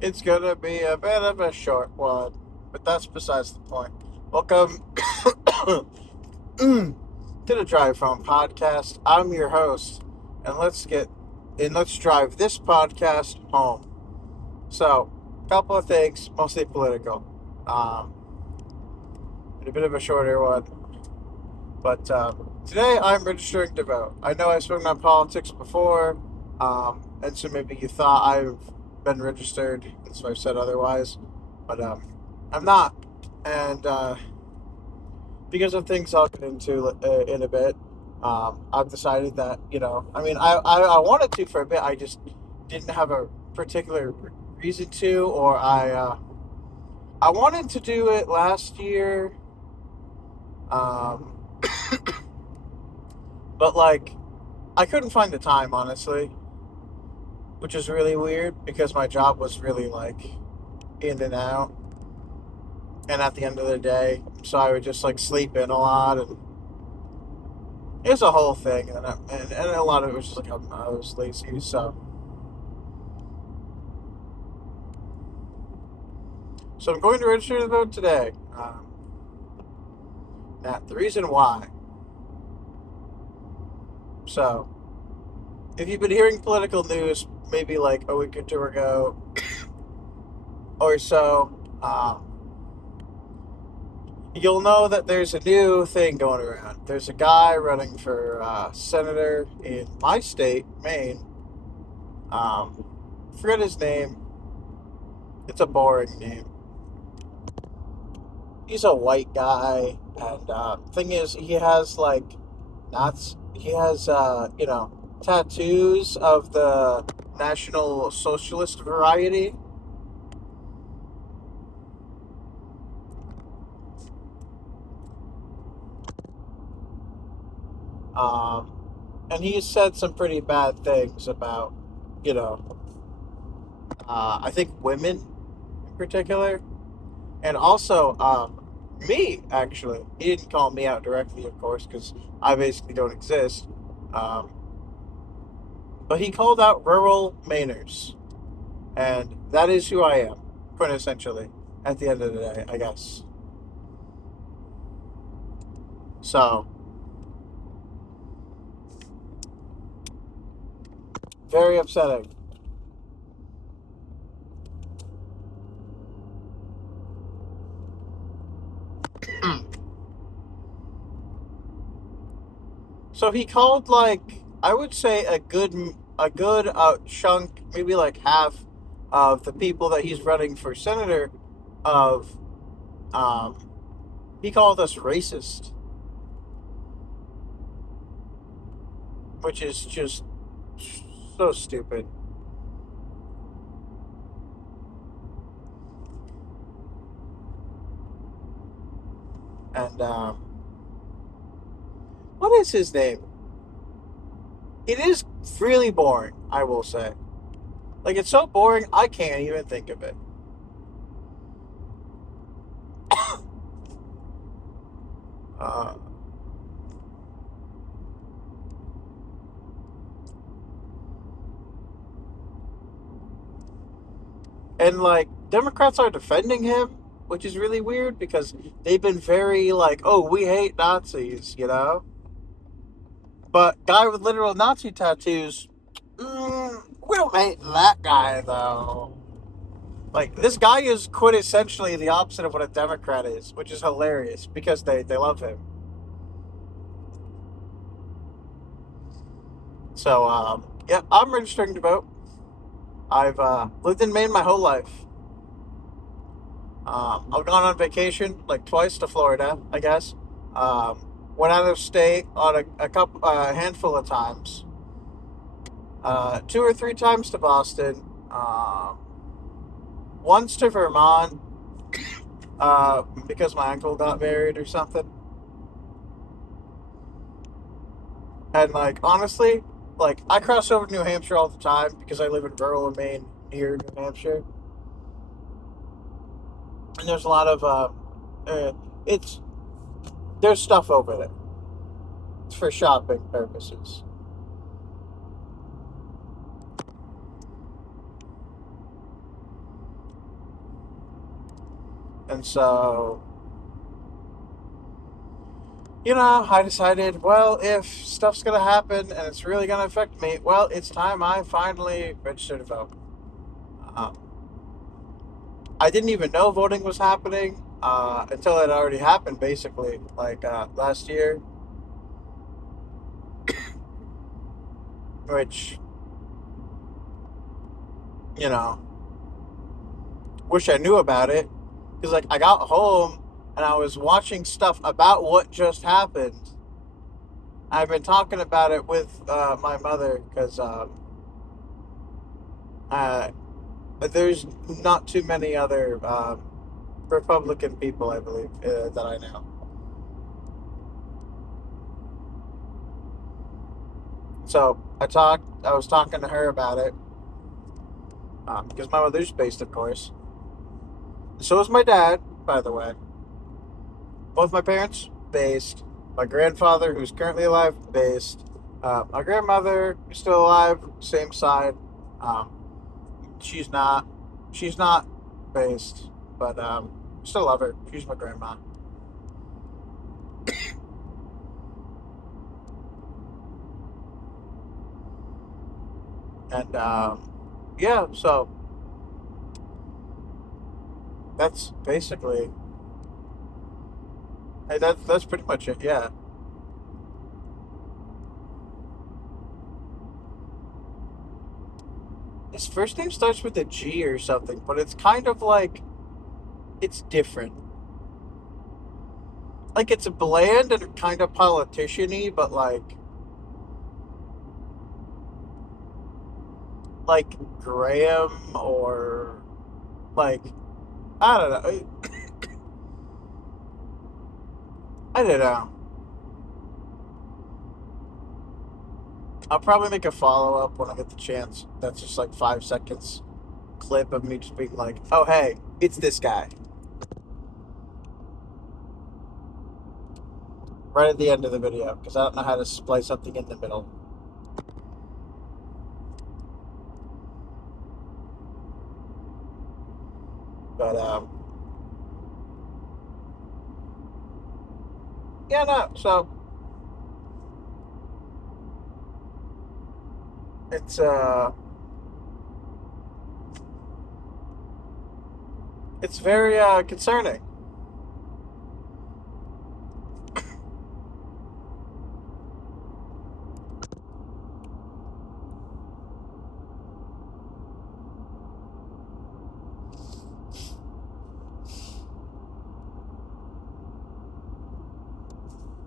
It's gonna be a bit of a short one, but that's besides the point. Welcome to the Drive Home Podcast. I'm your host, and let's drive this podcast home. So, a couple of things, mostly political, um, and a bit of a shorter one. But today I'm registering to vote. I know I've spoken on politics before, and so maybe you thought I've been registered, and so I've said otherwise, but I'm not. And because of things I'll get into in a bit, I've decided that, I wanted to for a bit. I just didn't have a particular reason to, or I wanted to do it last year. Um, but like I couldn't find the time, honestly, which is really weird because my job was really like in and out, and at the end of the day, so I would just like sleep in a lot, and it was a whole thing, and a lot of it was just like I was lazy. So I'm going to register to vote today. Now the reason why. So if you've been hearing political news, maybe like a week or two ago or so. You'll know that there's a new thing going around. There's a guy running for senator in my state, Maine. Um, Forget his name. It's a boring name. He's a white guy, and thing is, he has like knots. He has tattoos of the National Socialist variety. Um, and he said some pretty bad things about, you know, I think women in particular. And also, me, actually. He didn't call me out directly, of course, because I basically don't exist. Um, but he called out rural Mainers. And that is who I am, quintessentially, at the end of the day, I guess. So, very upsetting. So he called, like, I would say a good chunk, maybe like half of the people that he's running for senator of, um, he called us racist, which is just so stupid. And what is his name? It is really boring, I will say. Like, it's so boring, I can't even think of it. Uh, and, like, Democrats are defending him, which is really weird because they've been very, like, oh, we hate Nazis, you know? But guy with literal Nazi tattoos, we don't hate that guy, though. Like, this guy is quintessentially the opposite of what a Democrat is, which is hilarious because they love him. So, yeah, I'm registering to vote. I've lived in Maine my whole life. I've gone on vacation like twice to Florida, I guess. Um, Went out of state on a handful of times. Two or three times to Boston. Once to Vermont because my uncle got married or something. And like honestly, like I cross over to New Hampshire all the time because I live in rural Maine near New Hampshire, and there's a lot of it's there's stuff over there for shopping purposes. And so, I decided, well, if stuff's going to happen and it's really going to affect me, well, it's time I finally registered to vote. Um, I didn't even know voting was happening until it already happened, basically, like last year, which, you know, wish I knew about it. Because, like, I got home and I was watching stuff about what just happened. I've been talking about it with my mother because uh, there's not too many other Republican people, I believe, that I know. So I was talking to her about it because my mother's based, of course. So is my dad, by the way. Both my parents based. My grandfather, who's currently alive, based. My grandmother is still alive, same side. Um, she's not. She's not based, but still love her. She's my grandma. And yeah, so that's basically that's pretty much it. Yeah, his first name starts with a G or something, but it's kind of like it's different. Like it's bland and kind of politician-y, but like Graham or like I don't know. I don't know. I'll probably make a follow up when I get the chance. That's just like 5 seconds clip of me just being like, "Oh hey, it's this guy." Right at the end of the video because I don't know how to splice something in the middle. But yeah, no. So it's it's very concerning.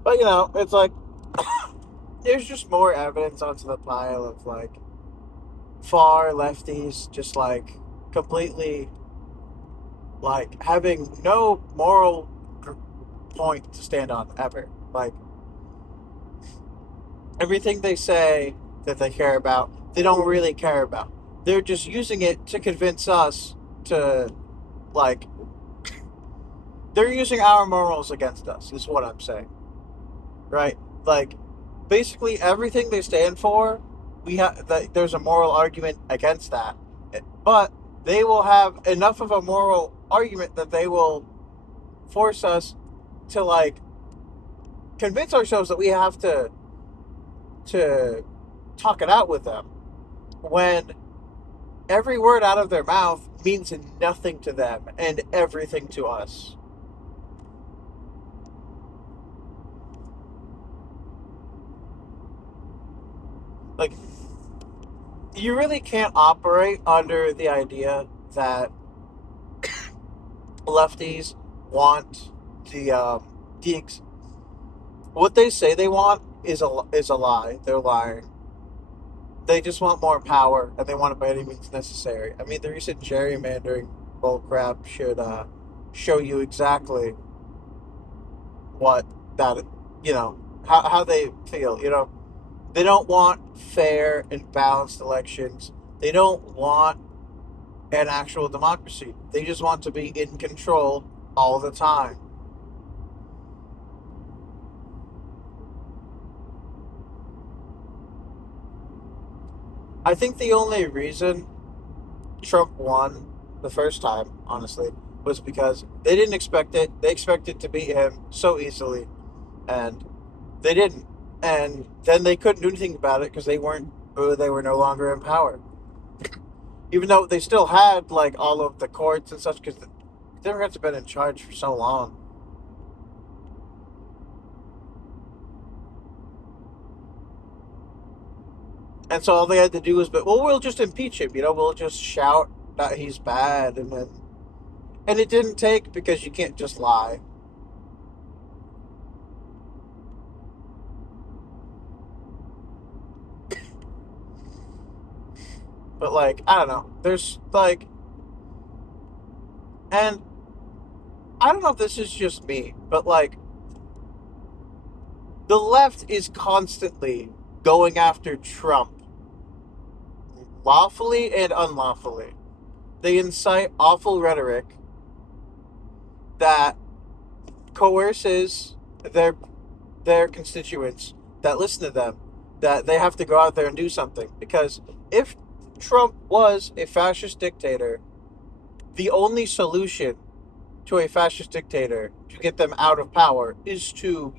But it's like there's just more evidence onto the pile of like far lefties just like completely like having no moral point to stand on ever. Like everything they say that they care about, they don't really care about. They're just using it to convince us to like they're using our morals against us is what I'm saying. Right? Like basically everything they stand for, we have there's a moral argument against that. But they will have enough of a moral argument that they will force us to like convince ourselves that we have to talk it out with them when every word out of their mouth means nothing to them and everything to us. Like you really can't operate under the idea that lefties want the what they say they want is a lie. They're lying. They just want more power and they want it by any means necessary. I mean, the recent gerrymandering bullcrap should show you exactly what that how they feel. They don't want fair and balanced elections. They don't want an actual democracy. They just want to be in control all the time. I think the only reason Trump won the first time, honestly, was because they didn't expect it. They expected to beat him so easily, and they didn't. And then they couldn't do anything about it because they were no longer in power. Even though they still had like all of the courts and such, because the Democrats have been in charge for so long. And so all they had to do was, but well, we'll just impeach him. We'll just shout that he's bad, and it didn't take because you can't just lie. But like, I don't know. There's like, and I don't know if this is just me, but like, the left is constantly going after Trump, lawfully and unlawfully. They incite awful rhetoric that coerces their constituents that listen to them, that they have to go out there and do something. Because if Trump was a fascist dictator, the only solution to a fascist dictator to get them out of power is to,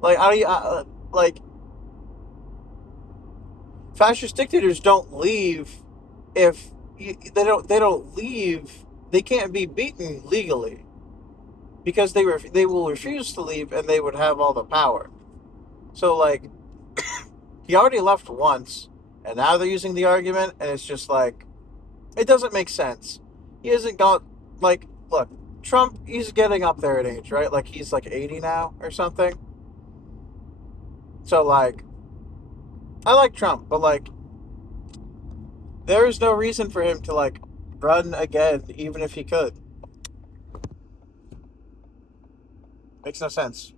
like, like, fascist dictators don't leave if they don't leave. They can't be beaten legally because they will refuse to leave and they would have all the power. So like, he already left once, and now they're using the argument, and it's just like, it doesn't make sense. He hasn't got, like, look, Trump, he's getting up there in age, right? Like, he's like 80 now or something. So like, I like Trump, but like, there is no reason for him to like run again, even if he could. Makes no sense.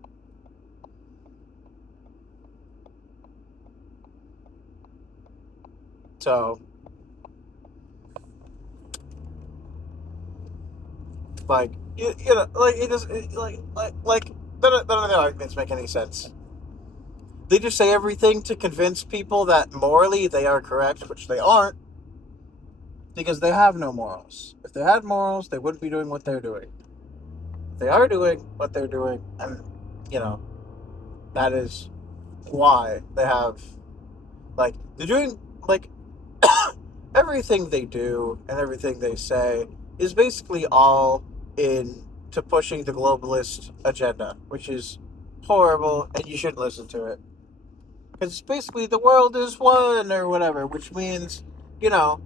So like, like it does like none of the arguments make any sense. They just say everything to convince people that morally they are correct, which they aren't, because they have no morals. If they had morals, they wouldn't be doing what they're doing. If they are doing what they're doing, and you know that is why they have, like, they're doing, like, everything they do and everything they say is basically all in to pushing the globalist agenda, which is horrible, and you shouldn't listen to it. Because basically the world is one or whatever, which means, you know,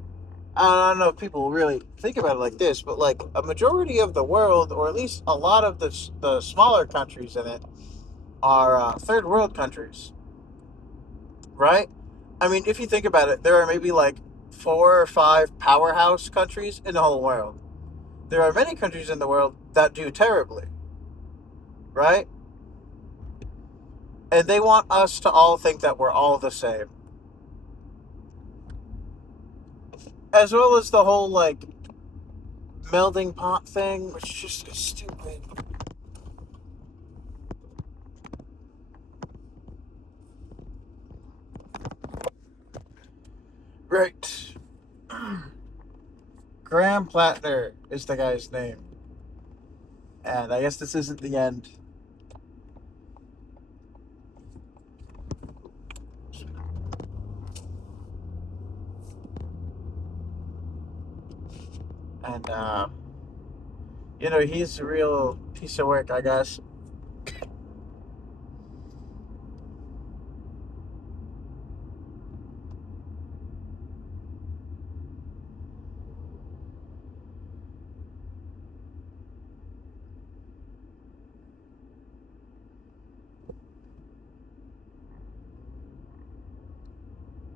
I don't know if people really think about it like this, but like a majority of the world, or at least a lot of the smaller countries in it, are third world countries, right? I mean, if you think about it, there are maybe like 4 or 5 powerhouse countries in the whole world. There are many countries in the world that do terribly, right? And they want us to all think that we're all the same. As well as the whole, like, melding pot thing, which is just stupid. Right. Graham Plattner is the guy's name. And I guess this isn't the end. And, he's a real piece of work, I guess.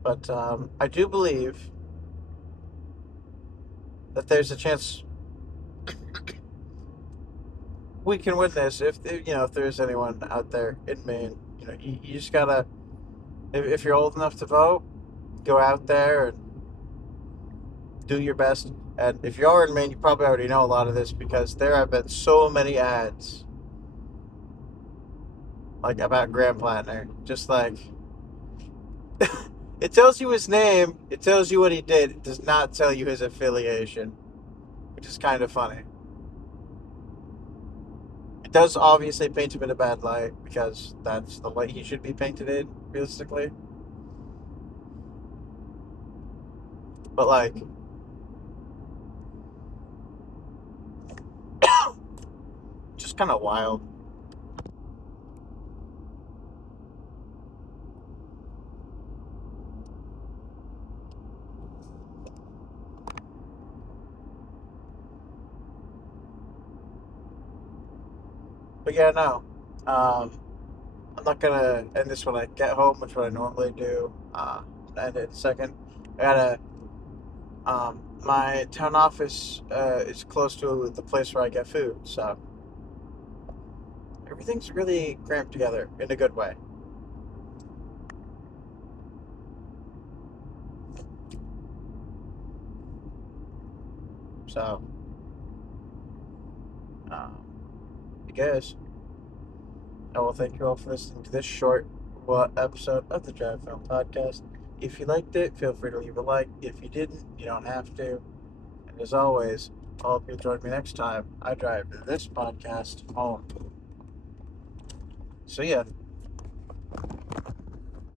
But I do believe that there's a chance we can win this if there's anyone out there in Maine. You just gotta, if you're old enough to vote, go out there and do your best. And if you are in Maine, you probably already know a lot of this because there have been so many ads like about Graham Plattner. Just like It tells you his name. It tells you what he did. It does not tell you his affiliation, which is kind of funny. It does obviously paint him in a bad light because that's the light he should be painted in, realistically. But like, just kind of wild. But yeah, no. I'm not gonna end this when I get home, which what I normally do. End it in a second. I gotta. My town office is close to the place where I get food, so everything's really cramped together in a good way. So, um, I guess I will thank you all for listening to this short episode of the Drive Film Podcast. If you liked it, feel free to leave a like. If you didn't, you don't have to. And as always, I hope you'll join me next time I drive this podcast home. So, yeah.